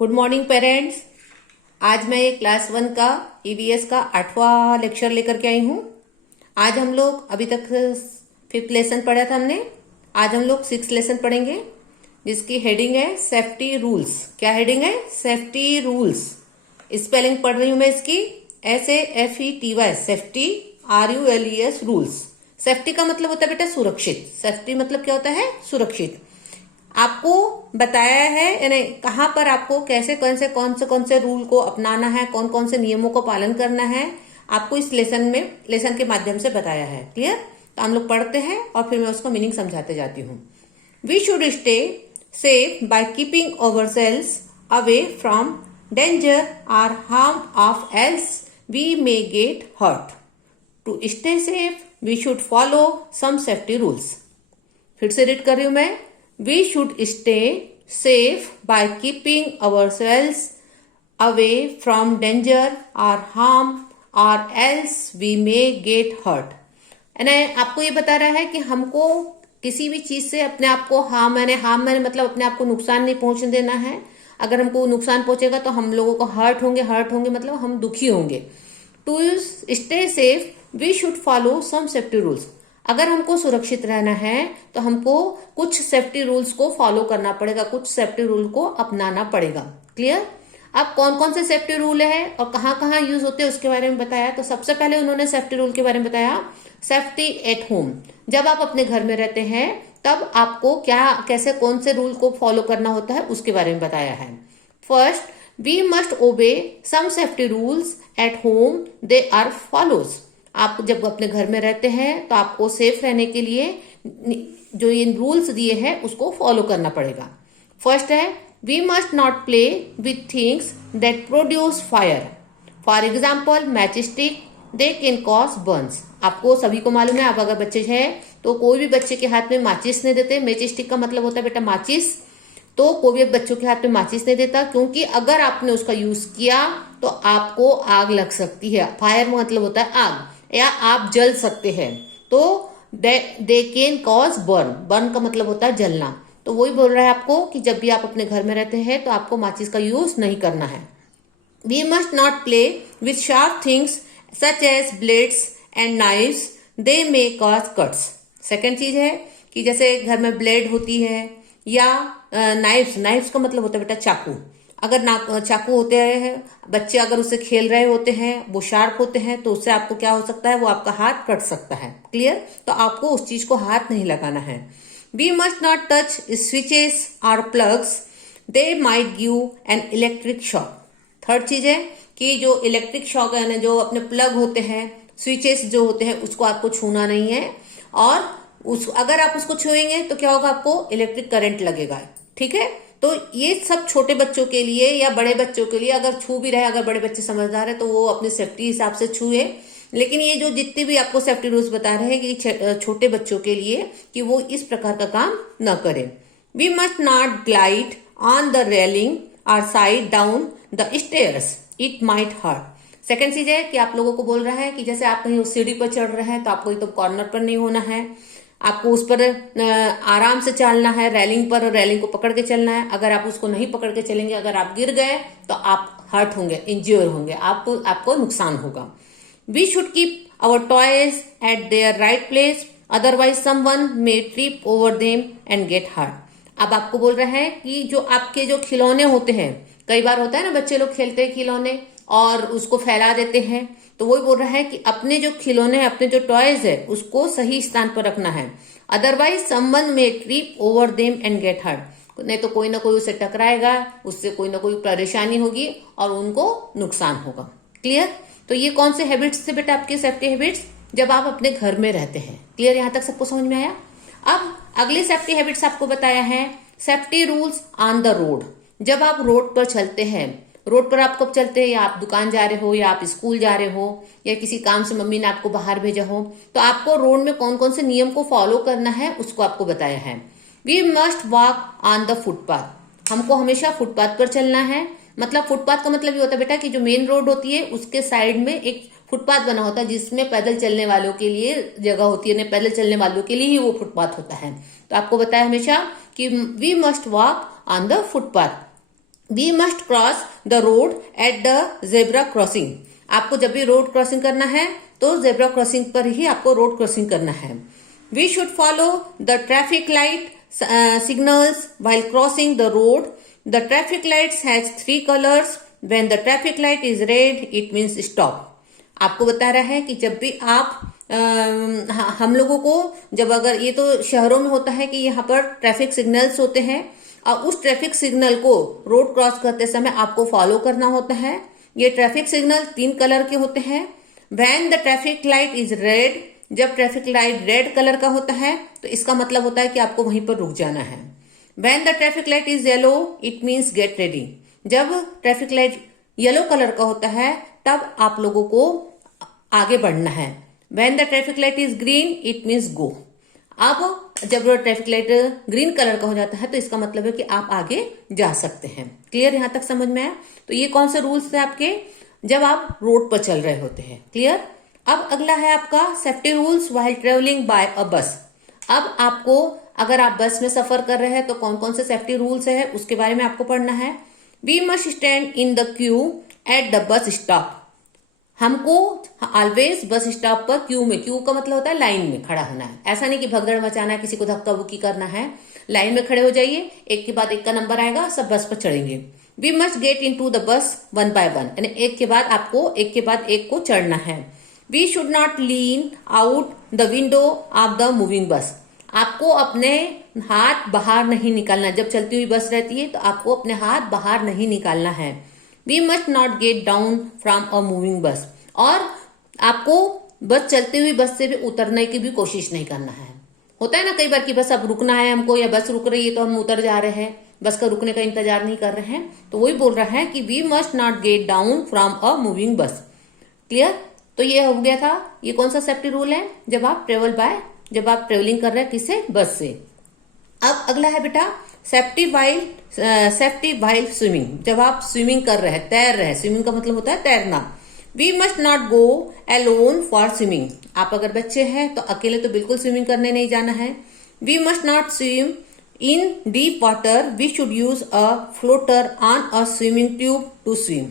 Good morning parents. आज मैं ये क्लास 1 का ईवीएस का 8वां लेक्चर लेकर के आई हूँ। आज हम लोग अभी तक 5th लेसन पढ़ा था हमने। आज हम लोग 6th लेसन पढ़ेंगे जिसकी हेडिंग है सेफ्टी रूल्स। क्या हेडिंग है? Safety rules. स्पेलिंग पढ़ रही हूँ मैं इसकी SAFETY, safety RULES rules. Safety का मतलब होता है बेटा सुरक्षित। सेफ्टी मतलब क्या होता है? सुरक्षित। आपको बताया है यानी कहाँ पर आपको कैसे कौन से रूल को अपनाना है, कौन कौन से नियमों को पालन करना है, आपको इस लेसन के माध्यम से बताया है। क्लियर? तो हम लोग पढ़ते हैं और फिर मैं उसका मीनिंग समझाते जाती हूँ। We should stay safe by keeping ourselves away from danger और harm of else we may get hurt. To stay safe we should follow some safety rules. फिर से रीड कर रही हूं मैं। We should stay safe by keeping ourselves away from danger or harm or else we may get hurt। यानी आपको ये बता रहा है कि हमको किसी भी चीज से अपने आप को हार्म मैंने मतलब अपने आप को नुकसान नहीं पहुंचने देना है। अगर हमको नुकसान पहुंचेगा तो हम लोगों को हर्ट होंगे मतलब हम दुखी होंगे। To stay safe we should follow some safety rules. अगर हमको सुरक्षित रहना है तो हमको कुछ सेफ्टी रूल्स को फॉलो करना पड़ेगा, कुछ सेफ्टी रूल को अपनाना पड़ेगा। क्लियर? अब कौन कौन से सेफ्टी रूल है और कहाँ कहाँ यूज होते हैं उसके बारे में बताया। तो सबसे पहले उन्होंने सेफ्टी रूल के बारे में बताया सेफ्टी एट होम। जब आप अपने घर में रहते हैं तब आपको कैसे कौन से रूल को फॉलो करना होता है उसके बारे में बताया है। First, we must obey some safety rules at home, they are follows. आप जब अपने घर में रहते हैं तो आपको सेफ रहने के लिए जो ये रूल्स दिए हैं उसको फॉलो करना पड़ेगा। फर्स्ट है we must not play with things that produce fire. For example match stick, they can cause burns. आपको सभी को मालूम है, आप अगर बच्चे हैं तो कोई भी बच्चे के हाथ में माचिस नहीं देते। मैच स्टिक का मतलब होता है बेटा माचिस। तो कोई भी बच्चों के हाथ में माचिस नहीं देता, क्योंकि अगर आपने उसका यूज किया तो आपको आग लग सकती है। फायर मतलब होता है आग, या आप जल सकते हैं। तो दे कैन कॉज बर्न का मतलब होता है जलना। तो वही बोल रहा है आपको कि जब भी आप अपने घर में रहते हैं तो आपको माचिस का यूज नहीं करना है। We must not play with sharp things such as blades and knives, they may cause cuts. Second चीज है कि जैसे घर में ब्लेड होती है या नाइव्स का मतलब होता है बेटा चाकू। अगर चाकू होते हैं, बच्चे अगर उससे खेल रहे होते हैं, वो शार्प होते हैं, तो उससे आपको क्या हो सकता है? वो आपका हाथ कट सकता है। क्लियर? तो आपको उस चीज को हाथ नहीं लगाना है। We must not touch switches और plugs, they might give an electric shock. Third चीज है कि जो इलेक्ट्रिक शॉक है ना, जो अपने प्लग होते हैं, स्विचेस जो होते हैं, उसको आपको छूना नहीं है। और अगर आप उसको छुएंगे तो क्या होगा? आपको इलेक्ट्रिक करंट लगेगा। ठीक है? तो ये सब छोटे बच्चों के लिए या बड़े बच्चों के लिए, अगर छू भी रहे, अगर बड़े बच्चे समझदार है तो वो अपने सेफ्टी हिसाब से छुए। लेकिन ये जो जितने भी आपको सेफ्टी रूल्स बता रहे हैं कि छोटे बच्चों के लिए, कि वो इस प्रकार का काम न करें। We must not glide on the railing और side down the stairs, it might hurt. Second चीज है कि आप लोगों को बोल रहा है कि जैसे आप कहीं सीढ़ी पर चढ़ रहे हैं तो आपको एकदम कॉर्नर पर नहीं होना है, आपको उस पर आराम से चलना है। रेलिंग को पकड़ के चलना है। अगर आप उसको नहीं पकड़ के चलेंगे, अगर आप गिर गए तो आप हर्ट होंगे, इंज्योर होंगे, आपको नुकसान होगा। We should keep our toys at their right place, otherwise someone may trip over them and get hurt. अब आपको बोल रहा है कि जो आपके जो खिलौने होते हैं, कई बार होता है ना बच्चे लोग खेलते हैं खिलौने और उसको फैला देते हैं, तो वही बोल रहा है कि अपने जो खिलौने हैं, अपने जो टॉयज है, उसको सही स्थान पर रखना है। Otherwise someone may trip over them and get hurt. नहीं तो कोई ना कोई उसे टकराएगा, उससे कोई ना कोई परेशानी होगी और उनको नुकसान होगा। क्लियर? तो ये कौन से हैबिट्स थे बेटा आपके सेफ्टी हैबिट्स जब आप अपने घर में रहते हैं? क्लियर? यहां तक सबको समझ में आया? अब अगली सेफ्टी हैबिट्स आपको बताया है safety rules on the road. जब आप रोड पर चलते हैं, रोड पर आप कब चलते हैं? या आप दुकान जा रहे हो, या आप स्कूल जा रहे हो, या किसी काम से मम्मी ने आपको बाहर भेजा हो, तो आपको रोड में कौन कौन से नियम को फॉलो करना है उसको आपको बताया है। We must walk on the footpath. हमको हमेशा फुटपाथ पर चलना है। मतलब फुटपाथ का मतलब ये होता है बेटा कि जो मेन रोड होती है उसके साइड में एक फुटपाथ बना होता है जिसमें पैदल चलने वालों के लिए जगह होती है। पैदल चलने वालों के लिए ही वो फुटपाथ होता है। तो आपको बताया हमेशा कि we must walk on the footpath. We must cross the road at the zebra crossing. आपको जब भी रोड क्रॉसिंग करना है तो जेब्रा क्रॉसिंग पर ही आपको रोड क्रॉसिंग करना है। We should follow the traffic light signals while crossing the road. The traffic lights has 3 colours. When the traffic light is red it means stop. आपको बता रहा है कि जब भी आप हम लोगों को जब अगर ये तो शहरों में होता है कि यहाँ पर ट्रैफिक सिग्नल्स होते हैं और उस ट्रैफिक सिग्नल को रोड क्रॉस करते समय आपको फॉलो करना होता है। ये ट्रैफिक सिग्नल 3 कलर के होते हैं। When the traffic light is red, जब ट्रैफिक लाइट रेड कलर का होता है तो इसका मतलब होता है कि आपको वहीं पर रुक जाना है। When the traffic light is yellow it means get ready. जब ट्रैफिक लाइट येलो कलर का होता है तब आप लोगों को आगे बढ़ना है। When the traffic light is green it means go. अब जब ट्रैफिक लाइट ग्रीन कलर का हो जाता है तो इसका मतलब है कि आप आगे जा सकते हैं। क्लियर, यहां तक समझ में आया? तो ये कौन से रूल्स थे आपके जब आप रोड पर चल रहे होते हैं। क्लियर। अब अगला है आपका safety rules while travelling by a bus. अब आपको अगर आप बस में सफर कर रहे हैं तो कौन कौन से सेफ्टी रूल्स है उसके बारे में आपको पढ़ना है। We must stand in the queue at the bus stop. हमको ऑलवेज बस स्टॉप पर क्यू में, क्यू का मतलब होता है लाइन में खड़ा होना है। ऐसा नहीं कि भगदड़ मचाना है, किसी को धक्का बुक्की करना है। लाइन में खड़े हो जाइए, एक के बाद एक का नंबर आएगा, सब बस पर चढ़ेंगे। We must get in to the bus 1 by 1, यानी एक के बाद आपको एक के बाद एक को चढ़ना है। We should not lean out the window of the moving bus. आपको अपने हाथ बाहर नहीं निकालना। जब चलती हुई बस रहती है तो आपको अपने हाथ बाहर नहीं निकालना है। We must not get down from a moving bus. और आपको बस चलती हुई बस से भी उतरने की भी कोशिश नहीं करना है। होता है ना कई बार कि बस अब रुकना है हमको, या बस रुक रही है तो हम उतर जा रहे हैं, बस का रुकने का इंतजार नहीं कर रहे हैं। तो वही बोल रहा है कि we must not get down from a moving bus. Clear. तो ये हो गया था, ये कौन सा सेफ्टी रूल है जब आप ट्रेवलिंग कर रहे हैं किससे, बस से। अब अगला है बेटा सेफ्टी वाइल स्विमिंग। जब आप स्विमिंग कर रहे हैं, तैर रहे हैं, स्विमिंग का मतलब होता है तैरना। We must not go alone for swimming. आप अगर बच्चे हैं तो अकेले तो बिल्कुल स्विमिंग करने नहीं जाना है। We must not swim in deep water. We should use a floater on a swimming tube to swim.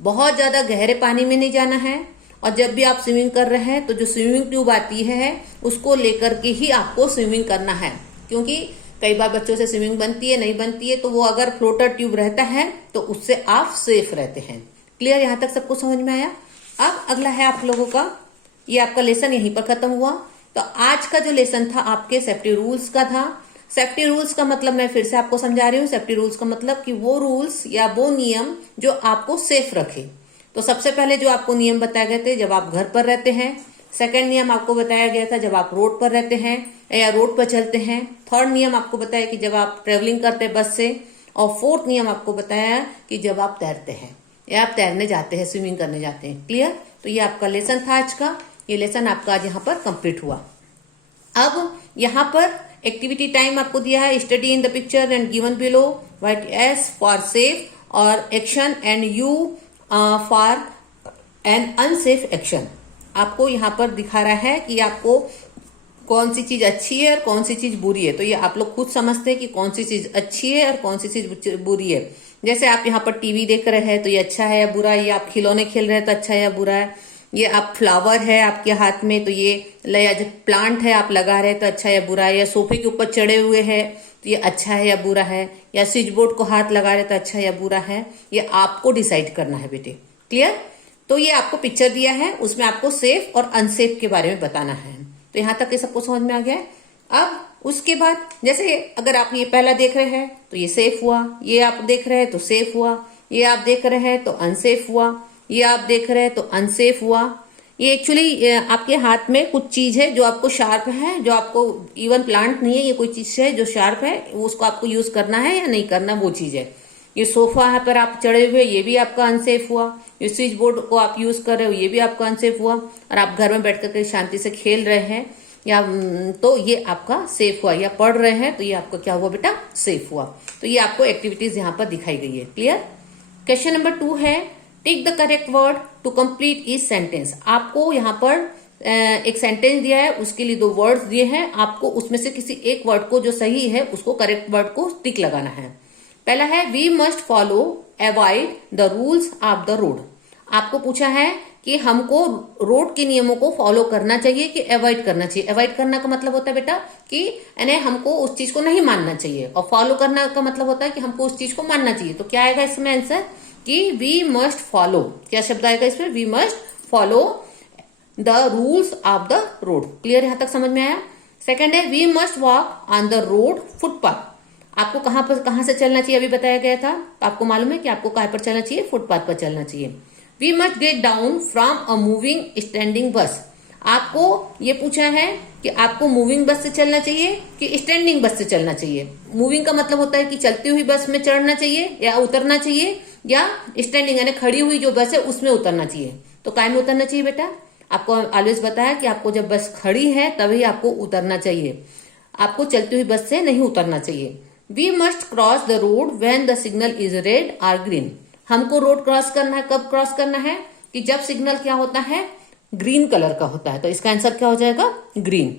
बहुत ज्यादा गहरे पानी में नहीं जाना है। और जब भी आप स्विमिंग कर रहे हैं तो जो स्विमिंग ट्यूब आती है उसको लेकर के ही आपको स्विमिंग करना है। क्योंकि कई बार बच्चों से स्विमिंग बनती है, नहीं बनती है, तो वो अगर फ्लोटर ट्यूब रहता है तो उससे आप सेफ रहते हैं। क्लियर, यहां तक सबको समझ में आया? अब अगला है आप लोगों का, ये आपका लेसन यहीं पर खत्म हुआ। तो आज का जो लेसन था आपके सेफ्टी रूल्स का था। सेफ्टी रूल्स का मतलब मैं फिर से आपको समझा रही हूँ। सेफ्टी रूल्स का मतलब कि वो रूल्स या वो नियम जो आपको सेफ रखे। तो सबसे पहले जो आपको नियम बताए गए थे जब आप घर पर रहते हैं। सेकंड नियम आपको बताया गया था जब आप रोड पर रहते हैं या रोड पर चलते हैं। थर्ड नियम आपको बताया कि जब आप ट्रेवलिंग करते हैं बस से। और फोर्थ नियम आपको बताया कि जब आप तैरते हैं या आप तैरने जाते हैं, स्विमिंग करने जाते हैं। क्लियर। तो ये आपका लेसन था आज का। ये लेसन आपका आज यहाँ पर कंप्लीट हुआ। अब यहाँ पर एक्टिविटी टाइम आपको दिया है। Study in the picture and given below. Right S for safe और action and U for an unsafe action. आपको यहाँ पर दिखा रहा है कि आपको कौन सी चीज अच्छी है और कौन सी चीज बुरी है। तो ये आप लोग खुद समझते हैं कि कौन सी चीज अच्छी है और कौन सी चीज बुरी है। जैसे आप यहाँ पर टीवी देख रहे हैं तो ये अच्छा है या बुरा है। ये आप खिलौने खेल रहे हैं तो अच्छा है या बुरा है। ये आप फ्लावर है आपके हाथ में तो ये जो प्लांट है आप लगा रहे हैं तो अच्छा है या बुरा है। या सोफे के ऊपर चढ़े हुए हैं तो ये अच्छा है या बुरा है। या स्विच बोर्ड को हाथ लगा रहे तो अच्छा है या बुरा है। ये आपको डिसाइड करना है बेटे। क्लियर। तो ये आपको पिक्चर दिया है, उसमें आपको सेफ और अनसेफ के बारे में बताना है। तो यहां तक ये सबको समझ में आ गया है। अब उसके बाद जैसे अगर आप ये पहला देख रहे हैं तो ये सेफ हुआ, ये आप देख रहे हैं तो सेफ हुआ, ये आप देख रहे हैं तो अनसेफ हुआ, ये आप देख रहे हैं तो अनसेफ हुआ। ये एक्चुअली आपके हाथ में कुछ चीज है जो आपको शार्प है, जो आपको इवन प्लांट नहीं है, ये कोई चीज है जो शार्प है, उसको आपको यूज करना है या नहीं करना वो चीज है। ये सोफा है पर आप चढ़े हुए, ये भी आपका अनसेफ हुआ। ये स्विच बोर्ड को आप यूज कर रहे हो, ये भी आपका अनसेफ हुआ। और आप घर में बैठ करके शांति से खेल रहे हैं या तो ये आपका सेफ हुआ। या पढ़ रहे हैं तो ये आपका क्या हुआ बेटा, सेफ हुआ। तो ये आपको एक्टिविटीज यहाँ पर दिखाई गई है। क्लियर। क्वेश्चन नंबर 2 है tick the correct word to complete each sentence. आपको यहाँ पर एक सेंटेंस दिया है, उसके लिए 2 वर्ड्स दिए हैं। आपको उसमें से किसी एक वर्ड को जो सही है उसको करेक्ट वर्ड को टिक लगाना है। पहला है we must follow avoid the rules of the road. आपको पूछा है कि हमको रोड के नियमों को फॉलो करना चाहिए कि अवॉइड करना चाहिए। अवॉइड करना का मतलब होता है बेटा कि यानी हमको उस चीज को नहीं मानना चाहिए, और फॉलो करना का मतलब होता है कि हमको उस चीज को मानना चाहिए। तो क्या आएगा इसमें आंसर कि वी मस्ट फॉलो, क्या शब्द आएगा इसमें, we must follow the rules of the road. Clear, यहां तक समझ में आया। सेकेंड है we must walk on the road footpath. आपको कहां से चलना चाहिए अभी बताया गया था, तो आपको मालूम है कि आपको कहां पर चलना चाहिए, फुटपाथ पर चलना चाहिए। We must get down from a moving standing bus. आपको ये पूछा है कि आपको मूविंग बस से चलना चाहिए कि स्टैंडिंग बस से चलना चाहिए। मूविंग का मतलब होता है कि चलती हुई बस में चढ़ना चाहिए या उतरना चाहिए, या स्टैंडिंग यानी खड़ी हुई जो बस है उसमें उतरना चाहिए। तो काय में उतरना चाहिए बेटा, आपको ऑलवेज बताया कि आपको जब बस खड़ी है तभी आपको उतरना चाहिए, आपको चलती हुई बस से नहीं उतरना चाहिए। We must cross the road when the signal is red और ग्रीन। हमको रोड क्रॉस करना है, कब क्रॉस करना है, कि जब सिग्नल क्या होता है, ग्रीन कलर का होता है। तो इसका आंसर क्या हो जाएगा, green.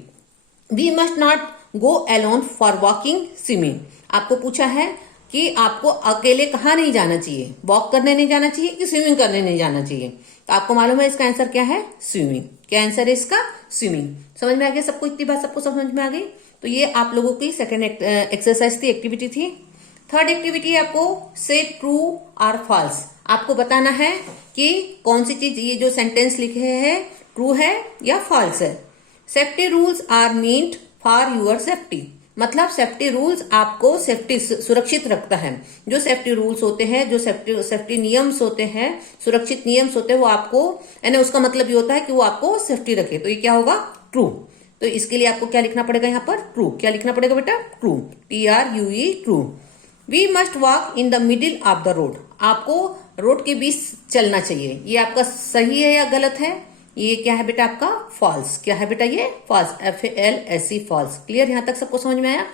We must not go alone for walking swimming. आपको पूछा है कि आपको अकेले कहाँ नहीं जाना चाहिए, वॉक करने नहीं जाना चाहिए कि स्विमिंग करने नहीं जाना चाहिए। तो आपको मालूम है इसका आंसर क्या है, स्विमिंग। क्या आंसर है इसका, स्विमिंग। समझ में आ गया सबको, इतनी बात सबको समझ में आ गई। तो ये आप लोगों की सेकेंड एक्सरसाइज थी, एक्टिविटी थी। थर्ड एक्टिविटी आपको से ट्रू और फॉल्स। आपको बताना है कि कौन सी चीज, ये जो सेंटेंस लिखे हैं ट्रू है या फॉल्स है। Safety rules are meant for your safety. मतलब सेफ्टी रूल्स आपको सेफ्टी सुरक्षित रखता है। जो सेफ्टी रूल्स होते हैं, जो सेफ्टी नियम्स होते हैं, सुरक्षित नियम्स होते हैं, वो आपको यानी उसका मतलब ये होता है कि वो आपको सेफ्टी रखे। तो ये क्या होगा, ट्रू। तो इसके लिए आपको क्या लिखना पड़ेगा यहाँ पर, ट्रू। क्या लिखना पड़ेगा बेटा, true, TRUE, true. We must walk in the middle of the road. आपको रोड के बीच चलना चाहिए। ये आपका सही है या गलत है, ये क्या है बेटा आपका फॉल्स। क्या है बेटा ये फॉल्स, FALSE, फॉल्स। क्लियर, यहां तक सबको समझ में आया।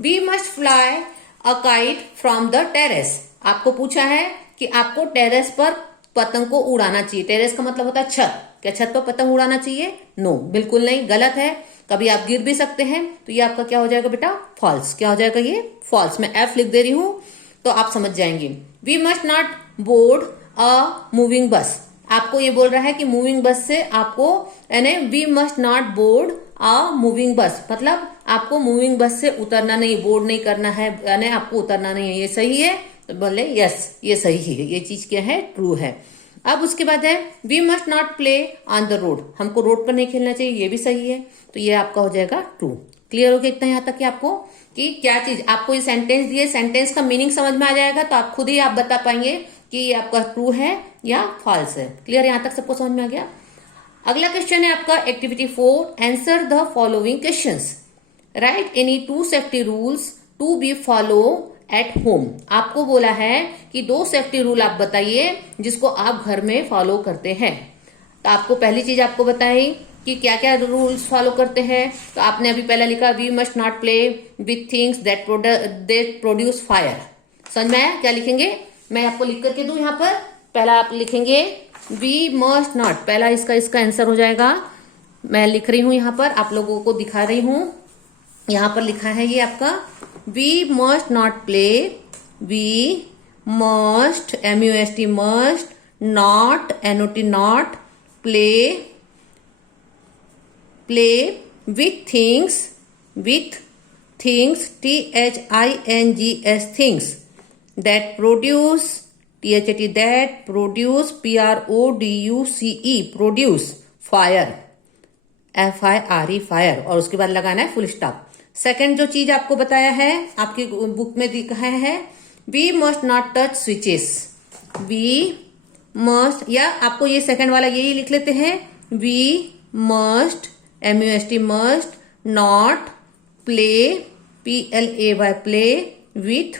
We must fly a kite from the terrace. आपको पूछा है कि आपको टेरेस पर पतंग को उड़ाना चाहिए। टेरेस का मतलब होता है छत। क्या छत पर पतंग उड़ाना चाहिए, नो, बिल्कुल नहीं, गलत है। कभी आप गिर भी सकते हैं। तो ये आपका क्या हो जाएगा बेटा, फॉल्स। क्या हो जाएगा ये, फॉल्स। मैं F लिख दे रही हूं तो आप समझ जाएंगे। We must not board a moving bus. आपको ये बोल रहा है कि मूविंग बस से आपको, यानी we must not board a moving bus, मतलब आपको मूविंग बस से उतरना नहीं, बोर्ड नहीं करना है, यानी आपको उतरना नहीं है। ये सही है, तो बोले यस ये सही है, ये चीज क्या है, ट्रू है। अब उसके बाद है we must not play on the road. हमको रोड पर नहीं खेलना चाहिए, ये भी सही है। तो ये आपका हो जाएगा ट्रू। क्लियर हो गया इतना यहाँ तक कि आपको कि क्या चीज, आपको ये सेंटेंस दिए, सेंटेंस का मीनिंग समझ में आ जाएगा तो आप खुद ही आप बता पाएंगे कि ये आपका ट्रू है या फॉल्स है। क्लियर, यहाँ तक सबको समझ में आ गया। अगला क्वेश्चन है आपका activity 4, answer the following questions. Write any 2 safety rules to be follow at home. आपको बोला है कि 2 सेफ्टी रूल आप बताइए जिसको आप घर में फॉलो करते हैं। तो आपको पहली चीज आपको बताई कि क्या क्या रूल्स फॉलो करते हैं। तो आपने अभी पहला लिखा we must not play with things that produce fire. समझ में आया, क्या लिखेंगे, मैं आपको लिख करके दूं यहाँ पर। पहला आप लिखेंगे वी मस्ट नॉट, पहला इसका आंसर हो जाएगा। मैं लिख रही हूं यहाँ पर, आप लोगों को दिखा रही हूं। यहाँ पर लिखा है ये आपका we must not play, we must MUST must, not NOT not, play with things THINGS things, that produce THAT that produce PRODUCE produce, fire FIRE fire, और उसके बाद लगाना है फुल स्टॉप। सेकंड जो चीज आपको बताया है आपकी बुक में दिखा है we must not touch switches. We must, या आपको ये सेकंड वाला यही लिख लेते हैं, we must MUST must not play PLAY play with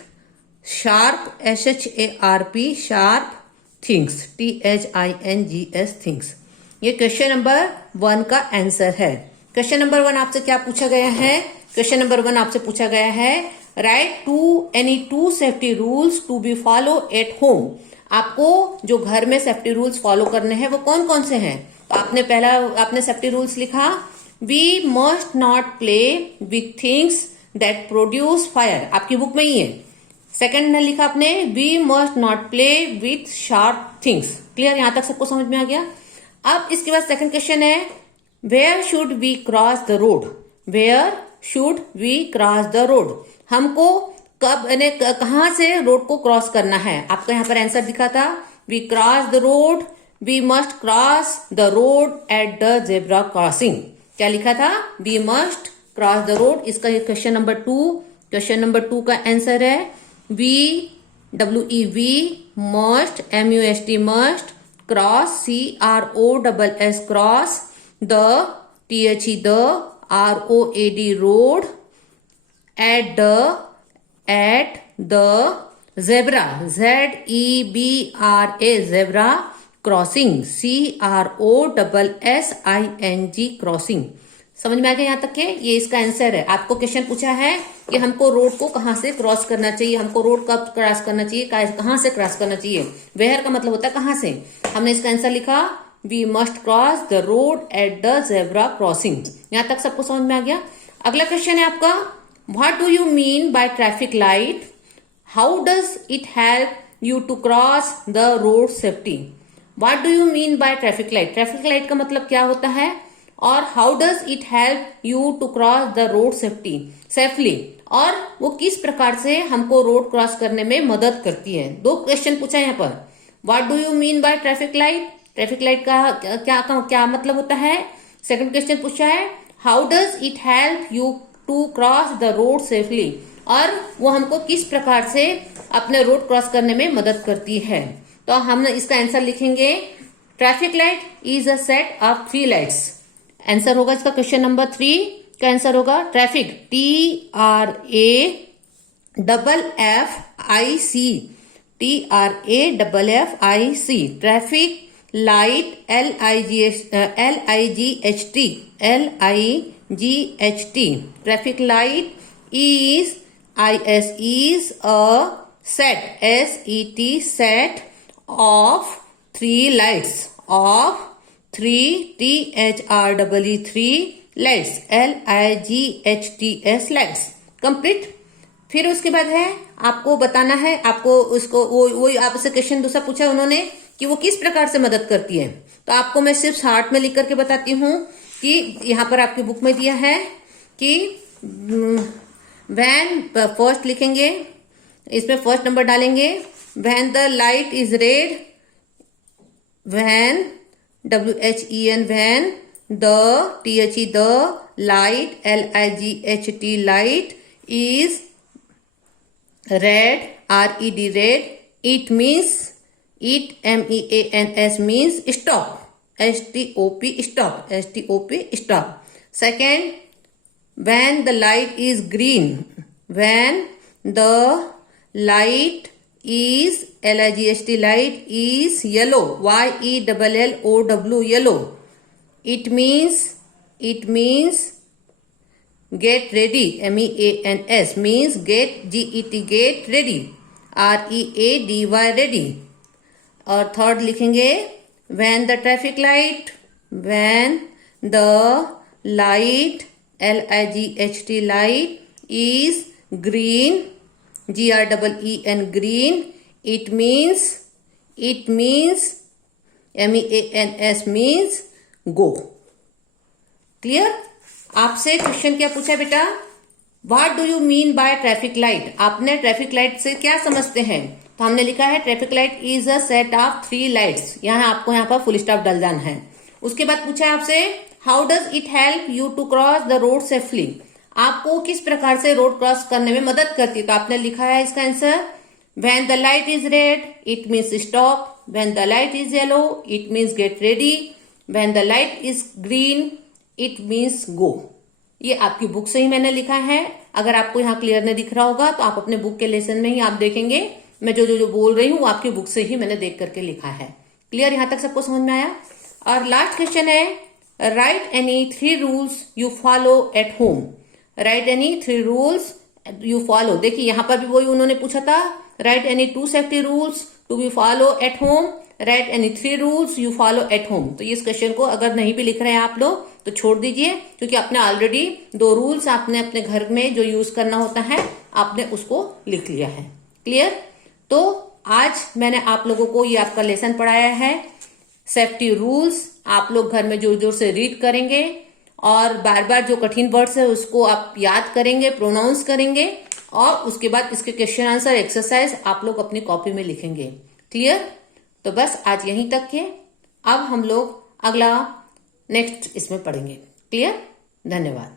sharp SHARP sharp things THINGS things. ये क्वेश्चन नंबर 1 का आंसर है। क्वेश्चन नंबर 1 आपसे क्या पूछा गया है, क्वेश्चन नंबर 1 आपसे पूछा गया है write to any 2 safety rules to be follow at home. आपको जो घर में सेफ्टी रूल्स फॉलो करने हैं वो कौन कौन से हैं। तो आपने सेफ्टी रूल्स लिखा we must not play with things that produce fire, आपकी बुक में ही है। सेकंड ने लिखा आपने we must not play with sharp things. Clear, यहां तक सबको समझ में आ गया। अब इसके बाद सेकंड क्वेश्चन है where should we cross the road. Where should we cross the road, हमको कब यानी कहां से रोड को क्रॉस करना है। आपका यहाँ पर आंसर दिखा था we cross the road, we must cross the road at the zebra crossing. क्या लिखा था, we must cross the road. इसका ये क्वेश्चन नंबर 2, क्वेश्चन नंबर 2 का आंसर है we must MUST must cross CROSS cross the THE ROAD road at the zebra ZEBRA zebra crossing CROSSING crossing. समझ में आ गया यहाँ तक के, ये इसका आंसर है। आपको क्वेश्चन पूछा है कि हमको रोड को कहां से क्रॉस करना चाहिए, हमको रोड कब क्रॉस करना चाहिए, कहां से क्रॉस करना चाहिए। वेयर का मतलब होता है कहां से। हमने इसका आंसर लिखा we must cross the road at the zebra crossing. यहां तक सबको समझ में आ गया। अगला क्वेश्चन है आपका what do you mean by traffic light, how does it help you to cross the road safety. What do you mean by traffic light, traffic light का मतलब क्या होता है, और how does it help you to cross the road safely, और वो किस प्रकार से हमको रोड क्रॉस करने में मदद करती है। दो क्वेश्चन पूछा है यहाँ पर। What do you mean by traffic light, traffic light का क्या मतलब होता है। सेकंड क्वेश्चन पूछा है how does it help you to cross the road safely, और वो हमको किस प्रकार से अपने रोड क्रॉस करने में मदद करती है। तो हम इसका आंसर लिखेंगे traffic light is a set of 3 lights. Answer होगा इसका क्वेश्चन नंबर 3 का आंसर होगा traffic TRAFFIC traffic light LIGHT traffic light is a set of 3 lights of 3 lights LIGHTS lights complete. फिर उसके बाद है आपको बताना है, आपको उसको वो आपसे क्वेश्चन दूसरा पूछा उन्होंने कि वो किस प्रकार से मदद करती है। तो आपको मैं सिर्फ शार्ट में लिख करके बताती हूँ कि यहाँ पर आपकी बुक में दिया है कि वैन फर्स्ट लिखेंगे, इसमें फर्स्ट नंबर डालेंगे when the light is red, when WHEN when the THE the light LIGHT light is red RED red, it means MEANS means stop, STOP stop. Second, when the light is green, when the light is LIGHT light is yellow YELLOW yellow, it means get ready MEANS means get get ready READY ready। और third लिखेंगे when the traffic light LIGHT light is green GREEN green, it means MEANS means go। Clear. आपसे question क्या पूछा बेटा, what do you mean by traffic light, आपने traffic light से क्या समझते हैं। तो हमने लिखा है traffic light is a set of 3 lights, यहाँ आपको यहाँ पर फुल स्टॉप डाल देना है। उसके बाद पूछा है आपसे how does it help you to cross the road safely, आपको किस प्रकार से रोड क्रॉस करने में मदद करती है। तो आपने लिखा है इसका answer when the light is red it means stop, when the light is yellow it means get ready, when the light is green it means go. ये आपकी बुक से ही मैंने लिखा है। अगर आपको यहाँ क्लियर नहीं दिख रहा होगा तो आप अपने बुक के लेसन में ही आप देखेंगे, मैं जो बोल रही हूँ आपकी बुक से ही मैंने देख करके लिखा है। क्लियर, यहाँ तक सबको समझ में आया। और लास्ट क्वेश्चन है write any 3 rules you follow at home, write any 3 rules you follow. देखिए यहाँ पर भी वही उन्होंने पूछा था, write any 2 safety rules to be follow at home, write any 3 rules you follow at home. तो इस क्वेश्चन को अगर नहीं भी लिख रहे हैं आप लोग तो छोड़ दीजिए, क्योंकि आपने ऑलरेडी 2 रूल्स आपने अपने घर में जो यूज करना होता है आपने उसको लिख लिया है। क्लियर? तो आज मैंने आप लोगों को ये आपका लेसन पढ़ाया है, सेफ्टी रूल्स। आप लोग घर में जोर जोर से रीड करेंगे और बार बार जो कठिन वर्ड्स है उसको आप याद करेंगे, प्रोनाउंस करेंगे और उसके बाद इसके क्वेश्चन आंसर एक्सरसाइज आप लोग अपनी कॉपी में लिखेंगे। क्लियर? तो बस आज यहीं तक है। अब हम लोग अगला नेक्स्ट इसमें पढ़ेंगे। क्लियर? धन्यवाद।